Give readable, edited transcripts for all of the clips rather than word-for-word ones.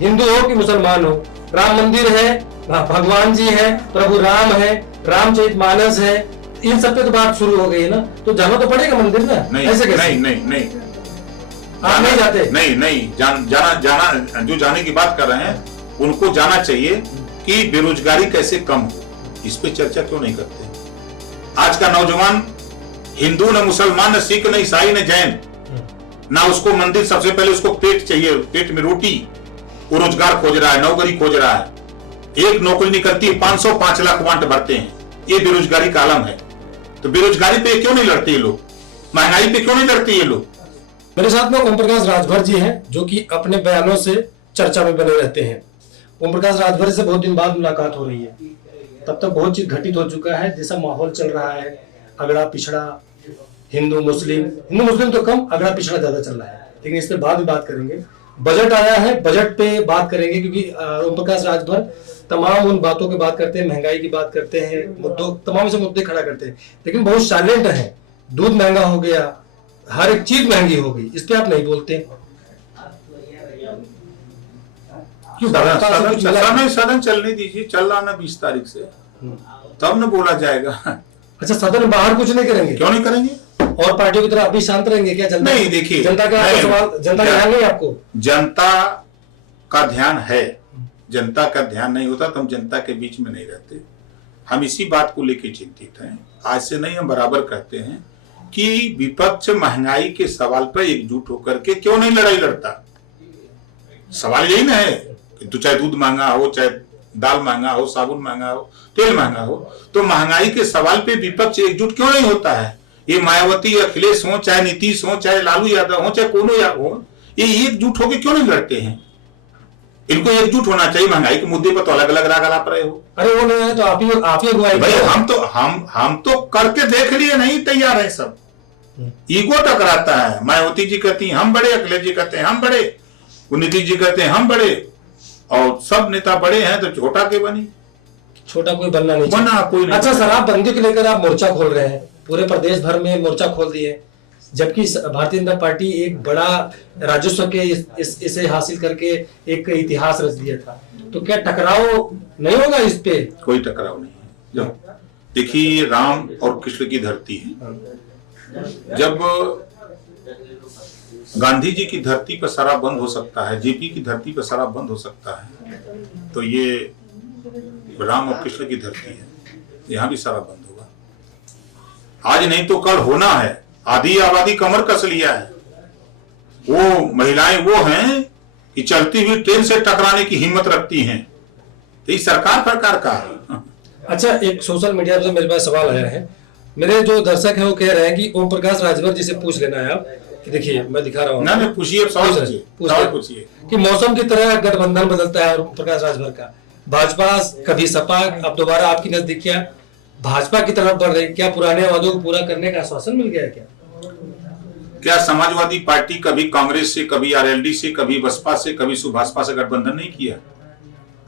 हिंदू हो कि मुसलमान हो, राम मंदिर है, भगवान जी है, प्रभु राम है, रामचरितमानस है, इन सब पे तो बात शुरू हो गई है ना, तो जाना तो पड़ेगा मंदिर ना। ऐसे कैसे? नहीं आप नहीं जाते? नहीं जाना जो जाने की बात कर रहे हैं उनको जाना चाहिए कि बेरोजगारी कैसे कम हो, इस पे चर्चा क्यों नहीं करते? आज का नौजवान हिंदू न मुसलमान न सिख न ईसाई न जैन, ना उसको मंदिर, सबसे पहले उसको पेट चाहिए, पेट में रोटी, वो रोजगार खोज रहा है, नौकरी खोज रहा है। एक नौकरी निकलती है 505 लाख वांट भरते हैं, ये बेरोजगारी का आलम है। तो बेरोजगारी पे क्यों नहीं लड़ते ये लोग? महंगाई पे क्यों नहीं लड़ते ये लोग? मेरे साथ में ओम प्रकाश राजभर जी हैं, जो कि अपने बयानों से चर्चा में बने रहते हैं। ओम प्रकाश राजभर से बहुत दिन बाद मुलाकात हो रही है, तब तक बहुत चीज घटित हो चुका है। जैसा माहौल चल रहा है, अगड़ा पिछड़ा, हिंदू मुस्लिम तो कम, अगड़ा पिछड़ा ज्यादा चल रहा है, लेकिन इस पे बाद में बात करेंगे। बजट आया है, बजट पे बात करेंगे, क्योंकि ओम प्रकाश राजभर तमाम उन बातों की बात करते हैं, महंगाई की बात करते हैं, मुद्दों, तमाम से मुद्दे खड़ा करते हैं, लेकिन बहुत साइलेंट है। दूध महंगा हो गया, हर एक चीज महंगी हो गई, इस पे आप नहीं बोलते क्यों? सदन चलने दीजिए, चल रहा ना 20 तारीख से, तब न बोला जाएगा। अच्छा, सदन में बाहर कुछ नहीं करेंगे? क्यों नहीं करेंगे? और पार्टियों की तरह अभी शांत रहेंगे क्या? जनता नहीं, देखिए, जनता का सवाल, जनता का ध्यान नहीं आपको? जनता का ध्यान है, जनता का ध्यान नहीं होता तो हम जनता के बीच में नहीं रहते। हम इसी बात को लेकर चिंतित हैं। आज से नहीं, हम बराबर कहते हैं कि विपक्ष महंगाई के सवाल पर एकजुट होकर के क्यों नहीं लड़ाई लड़ता। सवाल यही ना है कि तो चाहे दूध महंगा हो, चाहे दाल महंगा हो, साबुन महंगा हो, तेल महंगा हो, तो महंगाई के सवाल पे विपक्ष एकजुट क्यों नहीं होता है? ये मायावती, अखिलेश हो, चाहे नीतीश हो, चाहे लालू यादव हो, चाहे कोनो या हो, ये एकजुट होकर क्यों नहीं लड़ते हैं? इनको एकजुट होना चाहिए। महंगाई के मुद्दे पर तो अलग अलग राग अलाप रहे हो। अरे वो नहीं है तो आप ही अगुवाई भाई, हम तो करके देख लिए, नहीं तैयार है सब। ईगो टकराता है। मायावती जी कहती हैं हम बड़े, अखिलेश जी कहते हैं हम बड़े, नीतीश जी कहते हैं हम बड़े, और सब नेता बड़े हैं तो छोटा के बनी। छोटा कोई बनना नहीं बना कोई नहीं। अच्छा, शराबबंदी को लेकर आप मोर्चा खोल रहे हैं, पूरे प्रदेश भर में मोर्चा खोल दिए, जबकि भारतीय जनता पार्टी एक बड़ा राजस्व के इसे हासिल करके एक इतिहास रच दिया था, तो क्या टकराव नहीं होगा इस पे? कोई टकराव नहीं है। जब देखिए, राम और कृष्ण की धरती है, जब गांधी जी की धरती पर शराब बंद हो सकता है, जेपी की धरती पर शराब बंद हो सकता है, तो ये राम और कृष्ण की धरती है, यहां भी शराब बंद होगा। आज नहीं तो कल होना है। आधी आबादी कमर कस लिया है। वो महिलाएं वो हैं कि चलती हुई ट्रेन से टकराने की हिम्मत रखती हैं। तो ये सरकार का है। अच्छा, एक सोशल मीडिया पर मेरे पास सवाल आया है, मेरे जो दर्शक है वो कह रहे हैं कि ओम प्रकाश राजभर जी से पूछ लेना है आप, कि देखिए मैं दिखा रहा हूँ ना, पूछिए कि मौसम की तरह गठबंधन बदलता है ओम प्रकाश राजभर का। भाजपा कभी सपा, अब दोबारा आपकी नजदीकियां भाजपा की तरफ बढ़ रही, क्या पुराने वादों को पूरा करने का आश्वासन मिल गया है? क्या समाजवादी पार्टी कभी कांग्रेस से, कभी आरएलडी से, कभी बसपा से, कभी सुभाषपा से गठबंधन नहीं किया?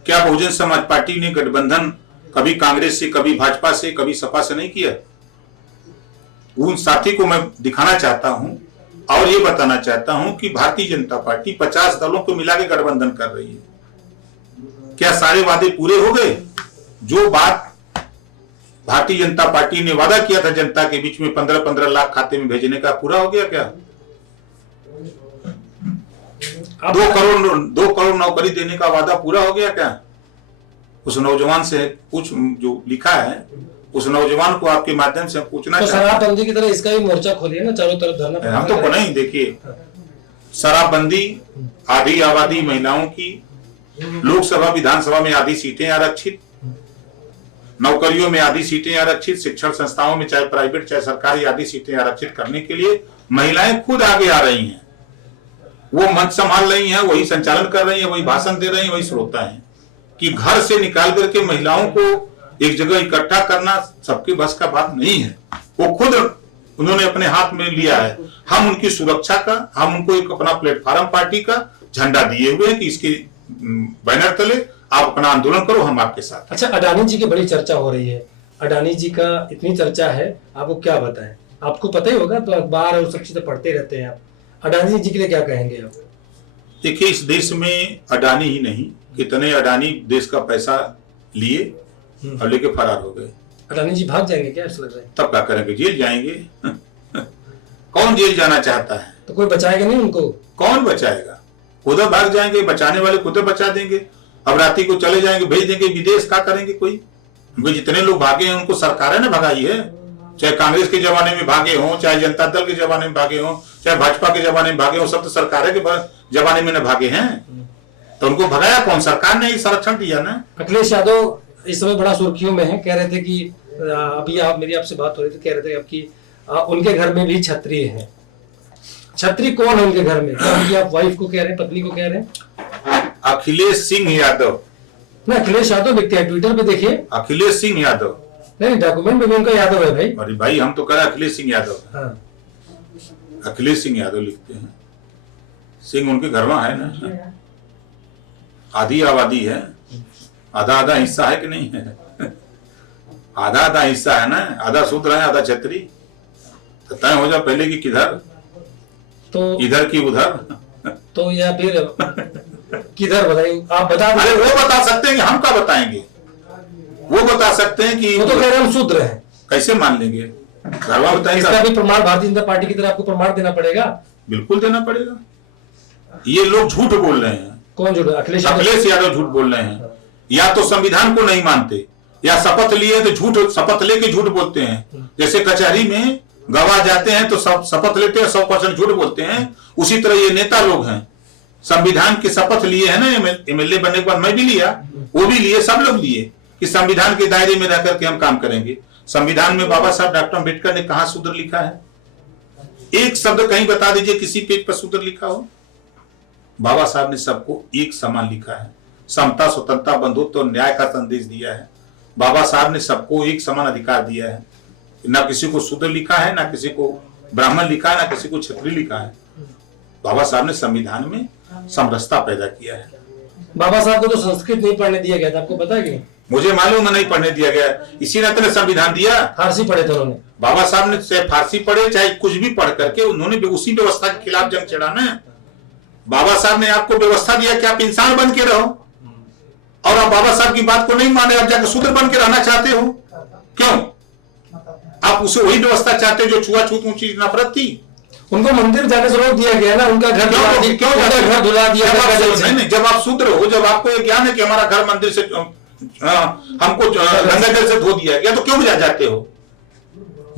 क्या बहुजन समाज पार्टी ने गठबंधन कभी कांग्रेस से, कभी भाजपा से, कभी सपा से नहीं किया? उन साथी को मैं दिखाना चाहता हूं और ये बताना चाहता हूं कि भारतीय जनता पार्टी 50 दलों को मिला के गठबंधन कर रही है। क्या सारे वादे पूरे हो गए? जो बात भारतीय जनता पार्टी ने वादा किया था जनता के बीच में 15-15 लाख खाते में भेजने का, पूरा हो गया क्या? 2 करोड़ नौकरी देने का वादा पूरा हो गया क्या? उस नौजवान से कुछ जो लिखा है, उस नौजवान को आपके माध्यम से पूछना तो शराबबंदी की तरह इसका भी मोर्चा खोलिए ना, चारों तरफ धरना। हम तो नहीं, देखिए, शराबबंदी, आधी आबादी महिलाओं की, लोकसभा विधानसभा में आधी सीटें आरक्षित, नौकरियों में आधी सीटें आरक्षित, शिक्षण संस्थाओं में चाहे प्राइवेट चाहे सरकारी आधी सीटें आरक्षित करने के लिए महिलाएं खुद आगे आ रही हैं। वो मंच संभाल रही हैं, वही संचालन कर रही हैं, वही भाषण दे रही हैं, वही श्रोता हैं। कि घर से निकाल करके महिलाओं को एक जगह इकट्ठा करना सबके बस का बात नहीं है। वो खुद उन्होंने अपने हाथ में लिया है। हम उनकी सुरक्षा का, हम उनको एक अपना प्लेटफॉर्म पार्टी का झंडा दिए हुए हैं कि इसके बैनर तले आप अपना आंदोलन करो, हम आपके साथ। अच्छा, अडानी जी की बड़ी चर्चा हो रही है, अडानी जी का इतनी चर्चा है, आपको क्या बताएं? आपको पता ही होगा, तो अखबार और सब चीजें पढ़ते रहते हैं आप। अडानी जी के लिए क्या कहेंगे आप? देखिए, इस देश में अडानी ही नहीं, कितने अडानी देश का पैसा लिए और लेके फरार हो गए। अडानी जी भाग जाएंगे क्या, ऐसा लग रहा है? तब क्या करेंगे, जेल जाएंगे। कौन जेल जाना चाहता है? तो कोई बचाएगा नहीं उनको? कौन बचाएगा? खुद भाग जाएंगे, बचाने वाले खुद बचा देंगे। अब राती को चले जाएंगे, भेज देंगे विदेश। क्या करेंगे कोई? उनको जितने लोग भागे हैं उनको सरकारें ने भगाई है। चाहे कांग्रेस के जमाने में भागे हों, चाहे जनता दल के जमाने में भागे हों, चाहे भाजपा के जमाने में भागे हों, सब तो सरकारें के जमाने में न भागे हैं। तो उनको भगाया कौन? सरकार ने ही संरक्षण दिया ना। अखिलेश यादव इस समय बड़ा सुर्खियों में है। कह रहे थे कि अभी मेरी आपसे बात हो रही थी, कह रहे थे आपकी उनके घर में भी छत्री है। छत्री कौन है उनके घर में? आप वाइफ को कह रहे हैं, पत्नी को कह रहे हैं? अखिलेश सिंह यादव। ना, अखिलेश यादव लिखते हैं ट्विटर पे, देखिए। अखिलेश सिंह यादव नहीं, डॉक्यूमेंट में भी उनका यादव है भाई। अरे भाई, हम तो कह रहे अखिलेश सिंह यादव। हाँ। अखिलेश सिंह यादव लिखते हैं। सिंह उनके घर में है ना। आधी आबादी है, आधा आधा हिस्सा है कि नहीं है? आधा आधा हिस्सा है ना, आधा शूद्र है आधा छत्री। तो तय हो जा पहले की किधर, तो इधर की उधर, तो या फिर किधर बताइए, आप बता अरे दीजिए। वो बता सकते हैं कि हम क्या बताएंगे? वो बता सकते हैं कि वो तो कह रहे हैं हम शूद्र हैं। कैसे मान लेंगे? घरवा बताएंगे। इसका भी प्रमाण भारतीय जनता पार्टी की तरफ आपको प्रमाण देना पड़ेगा। बिल्कुल देना पड़ेगा। ये लोग झूठ बोल रहे हैं। कौन झूठ? अखिलेश यादव झूठ बोल रहे हैं। या तो संविधान को नहीं मानते, या शपथ लिए तो झूठ, शपथ लेके झूठ बोलते हैं। जैसे कचहरी में गवाह जाते हैं तो सब शपथ लेते हैं, 100% झूठ बोलते हैं। उसी तरह ये नेता लोग हैं, संविधान की शपथ लिए है ना। एमएलए बनने के बाद मैं भी लिया, वो भी लिए, सब लोग लिए कि संविधान के दायरे में रह करके हम काम करेंगे। संविधान में बाबा साहब डॉक्टर अम्बेडकर ने कहा शूद्र लिखा है? एक शब्द कहीं बता दीजिए किसी पेज पर शूद्र लिखा हो? बाबा साहब ने सबको एक समान लिखा है। समता, स्वतंत्रता, बंधुत्व और न्याय का संदेश दिया है। बाबा साहब ने सबको एक समान अधिकार दिया है। ना किसी को शूद्र लिखा है, ना किसी को ब्राह्मण लिखा है, ना किसी को क्षत्रिय लिखा है। बाबा साहब ने संविधान में समरसता पैदा किया है। बाबा साहब को तो संस्कृत नहीं पढ़ने दिया गया था, आपको पता है कि? मुझे मालूम है नहीं पढ़ने दिया गया, इसी नाते ने संविधान दिया। फारसी पढ़े थे उन्होंने। बाबा साहब ने चाहे फारसी पढ़े चाहे कुछ भी पढ़ करके उन्होंने उसी व्यवस्था के खिलाफ जंग छेड़ा ना। बाबा साहब ने आपको व्यवस्था दिया कि आप इंसान बन के रहो, और आप बाबा साहब की बात को नहीं माने, आप जाकर शूद्र बन के रहना चाहते हो। क्यों? आप उसे वही व्यवस्था चाहते हो जो छुआछूत ऊंची नफरत थी। उनको मंदिर जाने से रोक दिया गया ना, उनका घर धुला दिया। नहीं, जब आप शूद्र हो, जब आपको ये ज्ञान है कि हमारा घर मंदिर से हमको गंगा जल से धो दिया गया, तो क्यों जाते हो?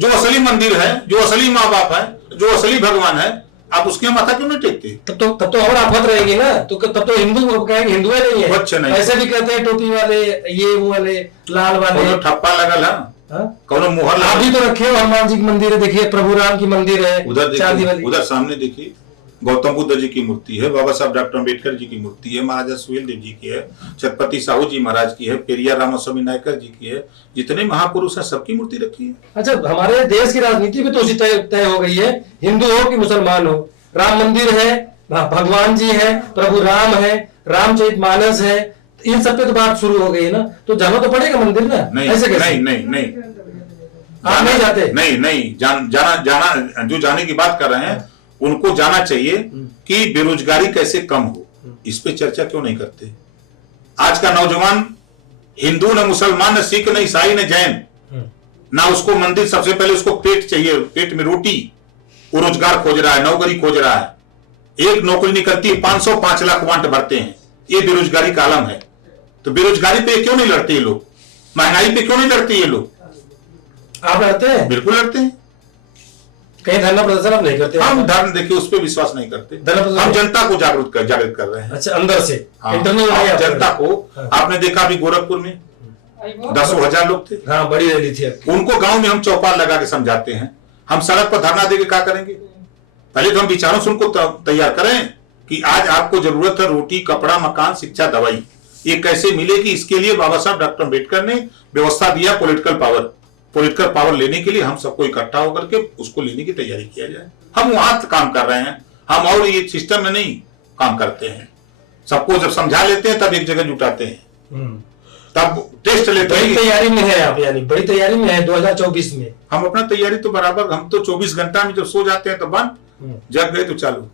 जो असली मंदिर है, जो असली माँ बाप है, जो असली भगवान है, आप उसके माथा क्यों नहीं टेकते? तब तो और आफत रहेगी ना। तो तब तो हिंदू कहेंगे हिंदू नहीं है, बच्चे नहीं। ऐसे भी कहते हैं टोपी वाले, ये वो वाले, लाल वाले। ठप्पा लगल है, कौन मुहर आप भी तो रखे हो। हनुमान जी की मंदिर है, देखिए, प्रभु राम की मंदिर है, उधर चांदी वाली। उधर सामने देखिए गौतम बुद्ध जी की मूर्ति है, बाबा साहब डॉक्टर अम्बेडकर जी की मूर्ति है, महाराजा सुहेल देव जी की है, छत्रपति साहू जी महाराज की है, पेरियार रामास्वामी नायकर जी की है। जितने महापुरुष हैं सबकी मूर्ति रखी है। अच्छा, हमारे देश की राजनीति में तो उसी तय हो गई है, हिंदू हो कि मुसलमान हो, राम मंदिर है, भगवान जी है, प्रभु राम है, रामचरितमानस है, इन सब पे तो बात शुरू हो गई है ना। तो जाना तो पड़ेगा मंदिर ना। नहीं, ऐसे कैसे? नहीं आप नहीं जाते? नहीं, जाना जो जाने की बात कर रहे हैं उनको जाना चाहिए कि बेरोजगारी कैसे कम हो, इस पे चर्चा क्यों नहीं करते? आज का नौजवान हिंदू न मुसलमान न सिख न ईसाई न जैन, ना उसको मंदिर, सबसे पहले उसको पेट चाहिए, पेट में रोटी। वो रोजगार खोज रहा है, नौकरी खोज रहा है। एक नौकरी निकलती है 505 लाख वांट भरते हैं। ये बेरोजगारी का आलम है। तो बेरोजगारी पे क्यों नहीं लड़ते ये लोग? महंगाई पे क्यों नहीं लड़ते ये लोग? आप लड़ते हैं? बिल्कुल लड़ते हैं। कहीं धरना प्रदर्शन आप नहीं करते? हम धर्म देखिए उस पर विश्वास नहीं करते। हम जनता को जागरूक कर रहे हैं। अच्छा, अंदर से जनता को। आपने देखा अभी गोरखपुर में 10,000 लोग थे। हाँ, बड़ी रैली थी। उनको गांव में हम चौपाल लगा के समझाते हैं। हम सड़क पर धरना देके क्या करेंगे? पहले तो हम विचारों से उनको तैयार करें कि आज आपको जरूरत है रोटी, कपड़ा, मकान, शिक्षा, दवाई। ये कैसे मिलेगी? इसके लिए बाबा साहब डॉक्टर अम्बेडकर ने व्यवस्था दिया, पॉलिटिकल पावर लेने के लिए हम सबको इकट्ठा होकर के उसको लेने की तैयारी किया जाए। हम वहां काम कर रहे हैं, हम और ये सिस्टम में नहीं काम करते हैं। सबको जब समझा लेते हैं तब एक जगह जुटाते हैं, तब टेस्ट लेते हैं। बड़ी तैयारी में है आप, यानी बड़ी तैयारी में है 2024 में। हम अपना तैयारी तो बराबर, हम तो 24 घंटा में जब सो जाते हैं तो बंद, जग गए तो चालू।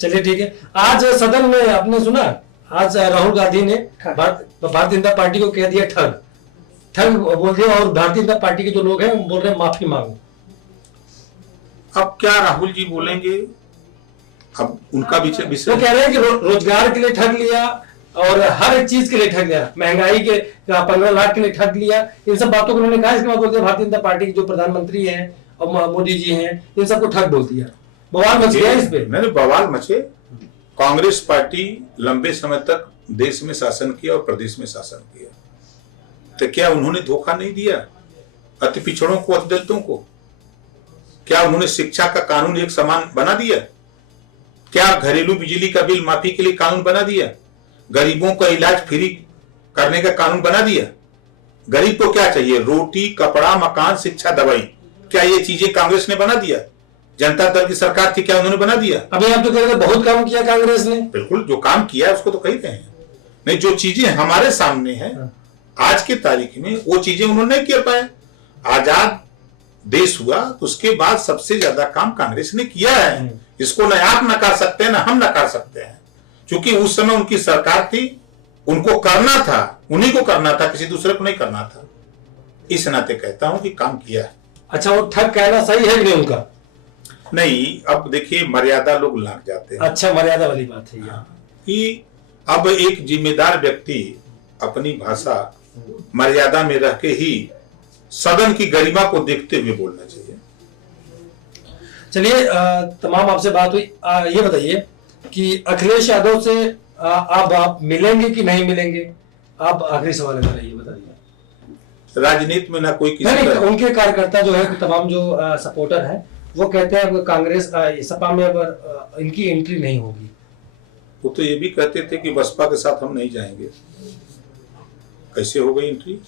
चलिए ठीक है। आज सदन में आपने सुना, आज राहुल गांधी ने भारतीय जनता पार्टी को कह दिया ठग बोल दिया, और भारतीय जनता पार्टी के जो लोग हैं बोल रहे हैं माफी मांगो। अब क्या राहुल जी बोलेंगे, अब उनका विषय वो कह रहे हैं कि रोजगार के लिए ठग लिया और हर एक चीज के लिए ठग लिया, महंगाई के 15 लाख के लिए ठग लिया, इन सब बातों को उन्होंने कहा। इसके बाद बोलते हैं भारतीय जनता पार्टी के जो प्रधानमंत्री हैं और मोदी जी हैं, इन सबको ठग बोल दिया। बवाल मच गया इस पे। नहीं, बवाल मचे। कांग्रेस पार्टी लंबे समय तक देश में शासन किया और प्रदेश में शासन किया, तो क्या उन्होंने धोखा नहीं दिया अति पिछड़ों को, अति दलितों को? क्या उन्होंने शिक्षा का कानून एक समान बना दिया? क्या घरेलू बिजली का बिल माफी के लिए कानून बना दिया? गरीबों का इलाज फ्री करने का कानून बना दिया? गरीब को क्या चाहिए? रोटी, कपड़ा, मकान, शिक्षा, दवाई। क्या ये चीजें कांग्रेस ने बना दिया? जनता दल की सरकार थी, क्या उन्होंने बना दिया? अभी आप तो कह रहे थे बहुत काम किया कांग्रेस ने। बिल्कुल, जो काम किया है उसको तो कही रहे हैं। नहीं, जो चीजें हमारे सामने है आज के तारीख में, वो चीजें उन्होंने नहीं कर पाए। आजाद देश हुआ तो उसके बाद सबसे ज्यादा काम कांग्रेस ने किया है। इसको न आप नकार सकते हैं, न हम नकार सकते हैं, क्योंकि उस समय उनकी सरकार थी, उनको करना था, उन्हीं को करना था, किसी दूसरे को नहीं करना था। इस नाते कहता हूं कि काम किया है। अच्छा, वो ठग कहना सही है कि नहीं उनका? नहीं, अब देखिए मर्यादा लोग लाग जाते हैं। अच्छा, मर्यादा वाली बात है ये। कि अब एक जिम्मेदार व्यक्ति अपनी भाषा मर्यादा में रह के ही सदन की गरिमा को देखते हुए बोलना चाहिए। चलिए, तमाम आपसे बात हुई। ये बताइए कि अखिलेश यादव से आप मिलेंगे कि नहीं मिलेंगे? आप आखिरी सवाल है मेरा, ये बता दीजिए। राजनीति में ना कोई किसी नहीं, उनके कार्यकर्ता जो है, तमाम जो सपोर्टर हैं, वो कहते हैं कांग्रेस सपा में अब इनकी एंट्री नहीं होगी। वो तो ये भी कहते थे कि बसपा के साथ हम नहीं जाएंगे। कैसे हो गई एंट्री?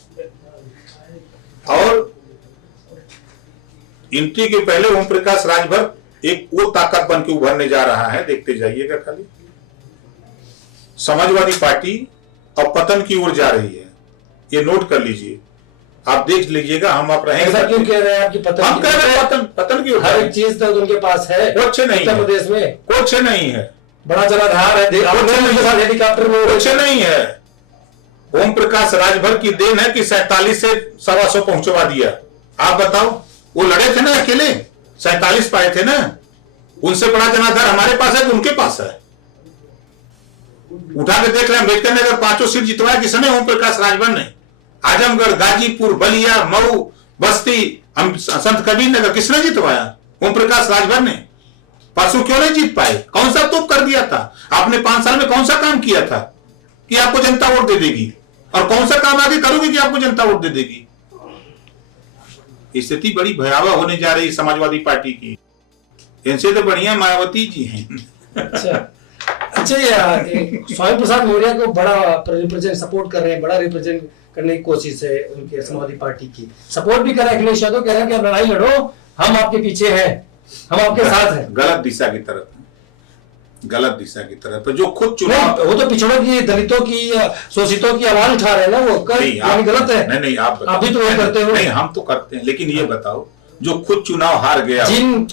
और एंट्री के पहले ओम प्रकाश राजभर एक वो ताकत बन के उभरने जा रहा है, देखते जाइएगा। खाली समाजवादी पार्टी अब पतन की ओर जा रही है, ये नोट कर लीजिए, आप देख लीजिएगा। हम आप रहेंगे। ऐसा क्यों कह रहे हैं आपकी पतन? हम कह रहे हैं पतन की ओर। हर एक चीज तो उनके पास है, कुछ नहीं उत्तर प्रदेश में कुछ नहीं है, बड़ा जलाधार है, हेलीकॉप्टर में कुछ नहीं है। ओम प्रकाश राजभर की देन है कि 47 से 125 पहुंचवा दिया। आप बताओ, वो लड़े थे ना अकेले, 47 पाए थे ना। उनसे बड़ा जनाधार हमारे पास है कि उनके पास है? उठा के देख रहे हैं, अम्बेडकर नगर 5 सीट जितवाया किसने? ओम प्रकाश राजभर ने। आजमगढ़, गाजीपुर, बलिया, मऊ, बस्ती, संत कबीर नगर किसने जितवाया? ओम प्रकाश राजभर ने। परसों क्यों नहीं जीत पाए? कौन सा तोप कर दिया था आपने? 5 साल में कौन सा काम किया था कि आपको जनता वोट दे देगी? और कौन सा काम आगे करोगे कि आपको जनता वोट दे देगी? स्थिति बड़ी भयावह होने जा रही समाजवादी पार्टी की। इनसे तो बढ़िया मायावती जी हैं। अच्छा, ये स्वामी प्रसाद मौर्य को बड़ा रिप्रेजेंट सपोर्ट कर रहे हैं, बड़ा रिप्रेजेंट करने की कोशिश है उनके समाजवादी पार्टी की। सपोर्ट भी कर रहा है अखिलेश यादव, कह रहा है कि आप लड़ाई लड़ो, हम आपके पीछे हैं, हम आपके साथ हैं। गलत दिशा की तरफ, गलत दिशा की तरफ। जो खुद चुनाव, वो तो पिछड़ों की, दलितों की, शोषितों की आवाज उठा रहे हैं ना, वो गलत है। नहीं, आप भी तो वही करते हो। नहीं, हम तो करते हैं, लेकिन ये बताओ, जो खुद चुनाव हार गया, जिन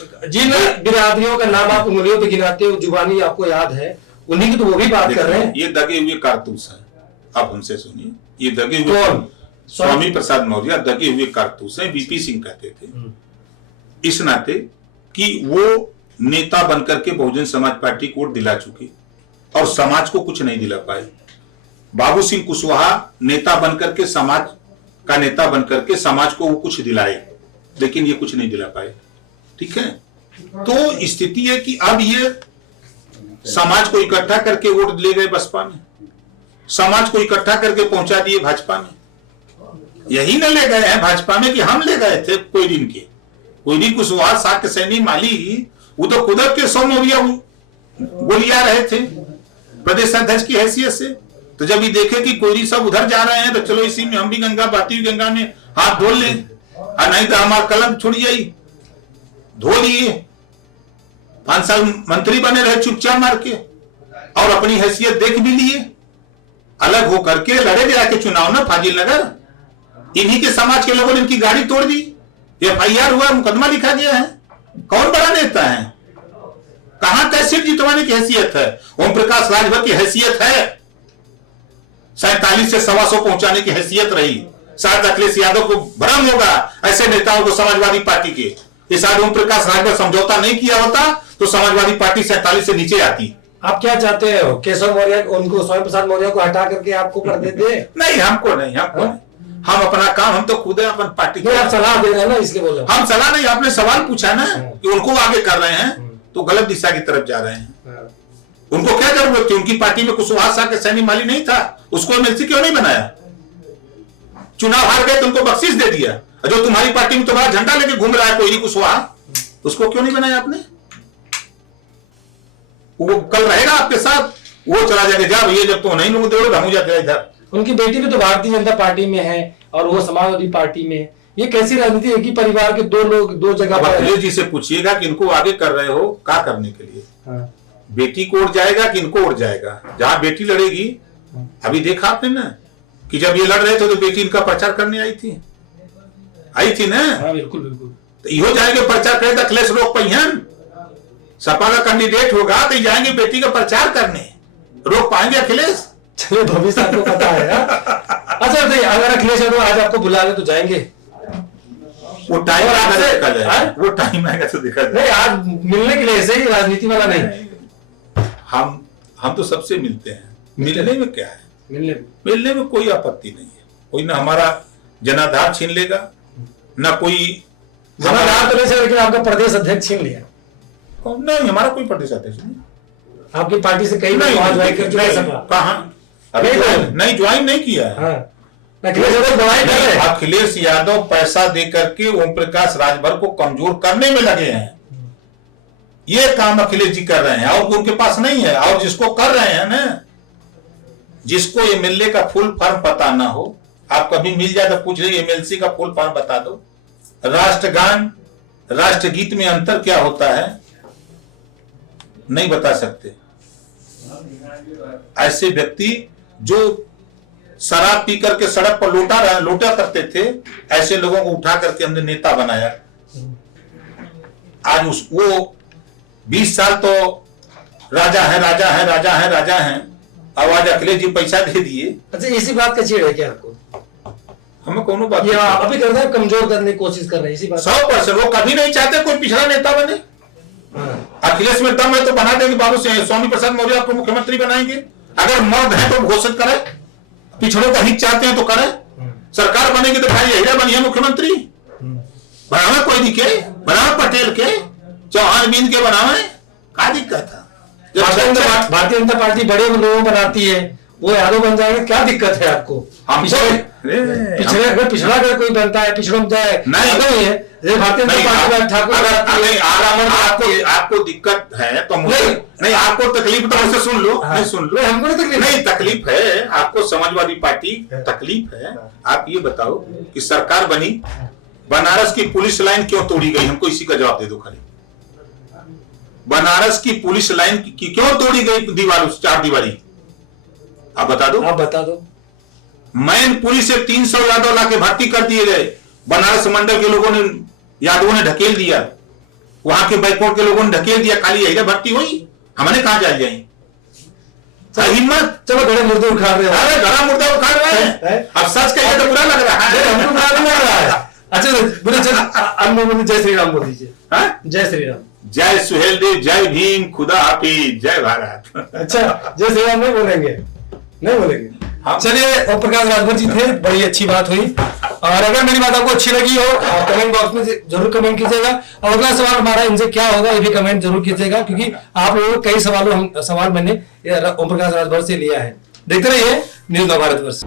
बिरादरियों का नाम आप उंगलियों पे गिनाते हो, जुबानी आपको याद है, उन्हीं की तो वो भी बात कर रहे हैं। ये दगे हुए कारतूस है। अब हमसे सुनिए, ये दगे हुए स्वामी प्रसाद मौर्य दगे हुए कारतूस है। वीपी सिंह कहते थे इस नाते कि वो नेता बनकर के बहुजन समाज पार्टी को वोट दिला चुके और समाज को कुछ नहीं दिला पाए। बाबू सिंह कुशवाहा नेता बनकर के, समाज का नेता बनकर के समाज को वो कुछ दिलाए, लेकिन ये कुछ नहीं दिला पाए। ठीक है, तो स्थिति है कि अब ये समाज को इकट्ठा करके वोट ले गए बसपा में, समाज को इकट्ठा करके पहुंचा दिए भाजपा में। यही न ले गए हैं भाजपा में कि हम ले गए थे कोई दिन के, कोई दिन कुशवाहा, साक्य सैनी, माली, वो तो कुदरत के 100 मौर्य गोलियां रहे थे प्रदेश अध्यक्ष की हैसियत से। तो जब ये देखे कि कोई सब उधर जा रहे हैं, तो चलो इसी में हम भी गंगा, बहती हुई गंगा में हाथ धो लें, और नहीं तो हमारा कलम छुट जाई। धो लिए, 5 साल मंत्री बने रहे चुपचाप मार के, और अपनी हैसियत देख भी लिए, अलग होकर के लड़े भी आके चुनाव ना फाजिल नगर। इन्हीं के समाज के लोगों ने इनकी गाड़ी तोड़ दी, FIR हुआ, मुकदमा लिखा गया है। कौन बड़ा नेता है? कहां कैसे जितवाने की हैसियत है? ओम प्रकाश राजभर की हैसियत है 47 से 125 पहुंचाने की हैसियत रही। शायद अखिलेश यादव को भ्रम होगा ऐसे नेताओं को समाजवादी पार्टी के, ये शायद ओम प्रकाश राजभर समझौता नहीं किया होता तो समाजवादी पार्टी 47 से नीचे आती। आप क्या चाहते हो? केशव मौर्य उनको, स्वयं प्रसाद मौर्य को हटा करके आपको कर देते? नहीं, हमको नहीं, हम अपना काम, हम तो खुद अपन पार्टी को। आप सलाह दे रहे हैं ना, इसलिए बोल रहे हैं। हम सलाह नहीं, आपने सवाल पूछा ना कि उनको आगे कर रहे हैं तो गलत दिशा की तरफ जा रहे हैं। उनको क्या जरूरत थी? उनकी पार्टी में कुशवाहा शाह के सैनी माली नहीं था, उसको एमएलसी क्यों नहीं बनाया? चुनाव हार गए तो उनको बख्शीश दे दिया। जो तुम्हारी पार्टी में तुम्हारा झंडा लेके घूम रहा है कोई कुशवाहा, उसको क्यों नहीं बनाया आपने? वो कल रहेगा आपके साथ, वो चला जाएगा, जा भैया जब तो नहीं लोग दौड़ो हम जाते इधर। उनकी बेटी भी तो भारतीय जनता पार्टी में है और वो समाजवादी पार्टी में। ये कैसी राजनीति है कि परिवार के दो लोग दो जगह पर? अखिलेश जी से पूछिएगा कि इनको आगे कर रहे हो क्या करने के लिए? हाँ। बेटी को उड़ जाएगा कि इनको उड़ जाएगा? जहां बेटी लड़ेगी, अभी देखा आपने ना कि जब ये लड़ रहे थे तो बेटी इनका प्रचार करने आई थी ना। हाँ, बिल्कुल बिल्कुल। तो इहो जाएंगे प्रचार करे तो अखिलेश रोक पहियन, सपा का कैंडिडेट होगा तो जाएंगे बेटी का प्रचार करने, रोक पाएंगे अखिलेश? चलिए, भविष्य आपको पता है। अच्छा बताइए, अगर अखिलेश यादव आज आपको बुला ले तो जाएंगे? वो टाइम आएगा तो देखा जाएगा, वो टाइम आएगा तो देखा जाएगा। नहीं, आज मिलने के लिए ऐसे ही, राजनीति वाला नहीं। हम तो सबसे मिलते हैं, मिलने में क्या है? मिलने में कोई आपत्ति नहीं है। कोई ना हमारा जनाधार छीन लेगा, ना कोई जनाधार तो नहीं, लेकिन आपका प्रदेश अध्यक्ष छीन लिया। नहीं, हमारा कोई प्रदेश अध्यक्ष नहीं। आपकी पार्टी से कई बार कहाँ नहीं ज्वाइन नहीं किया है। अखिलेश यादव पैसा दे करके ओम प्रकाश राजभर को कमजोर करने में लगे हैं। ये काम अखिलेश जी कर रहे हैं और उनके पास नहीं है। और जिसको कर रहे हैं ना, जिसको एमएलए का फुल फॉर्म पता ना हो, आप कभी मिल जाए तो पूछ रही एमएलसी का फुल फॉर्म बता दो, राष्ट्रगान राष्ट्रगीत में अंतर क्या होता है नहीं बता सकते। ऐसे व्यक्ति जो शराब पी करके सड़क पर लूटा करते थे, ऐसे लोगों को उठा करके हमने नेता बनाया। आज वो 20 साल तो राजा है राजा है राजा है राजा है, अब आज अखिलेश जी पैसा दे दिए। अच्छा, इसी बात का चिड़ है क्या आपको? हमें कोनो बात अभी कर रहे हैं, कमजोर करने की कोशिश कर रहे हैं, इसी बात 100%। वो कभी नहीं चाहते कोई पिछड़ा नेता बने। अखिलेश में दम है तो बना देंगे, बाबू स्वामी प्रसाद मौर्य आपको मुख्यमंत्री बनाएंगे। अगर मर्द है तो घोषित करे, पिछड़ों का हित चाहते हैं तो करे। सरकार बनेगी तो भाई यही बनिए मुख्यमंत्री, बनावे कोई दिखे, बनावे पटेल के, चौहान बिंद के बनावे, क्या दिक्कत है? भारतीय जनता पार्टी बड़े लोगों बनाती है, वो यादव बन जाएंगे, क्या दिक्कत है आपको? पिछड़े अगर पिछड़ा अगर कोई बनता है, पिछड़ों में जाए नहीं है। भारतीय जनता पार्टी ठाकुर, आपको दिक्कत है तो नहीं, आपको तकलीफ तो मुझसे सुन लो। नहीं सुन लो, हमको नहीं तकलीफ है, आपको समाजवादी पार्टी तकलीफ है। आप ये बताओ कि सरकार बनी, बनारस की पुलिस लाइन क्यों तोड़ी गई? हमको इसी का जवाब दे दो खाली। बनारस की पुलिस लाइन की क्यों तोड़ी गई दीवार, 4 दीवारी? आप बता दो। मैनपुरी से 300 यादव लाके भर्ती कर दिए गए। बनारस मंडल के लोगों ने, यादवों ने ढकेल दिया, वहां के बैकवर्ड के लोगों ने ढकेल दिया। खाली यही भर्ती हुई, हमने कहा जाए हिम्मत? चलो गड़े मुर्दे उखाड़ रहे हैं। अरे गड़ा मुर्दा उखाड़ रहे हैं, अब सच कहिए तो बुरा लग रहा है। हमको बुरा नहीं लग रहा है। अच्छा जय श्री राम बोल दीजिए। जय श्री राम। जय सुहेल देव, जय भीम, खुदा हाफिज, जय भारत। अच्छा, जय श्री राम नहीं बोलेंगे? चलिए, ओम प्रकाश राजभर जी थे, बड़ी अच्छी बात हुई। और अगर मेरी बात आपको अच्छी लगी हो, कमेंट बॉक्स में जरूर कमेंट कीजिएगा। और अगला सवाल हमारा इनसे क्या होगा ये भी कमेंट जरूर कीजिएगा, क्योंकि आप लोगों को कई सवाल मैंने ओम प्रकाश राजभर से लिया है। देखते रहिए न्यूज़ भारतवर्ष।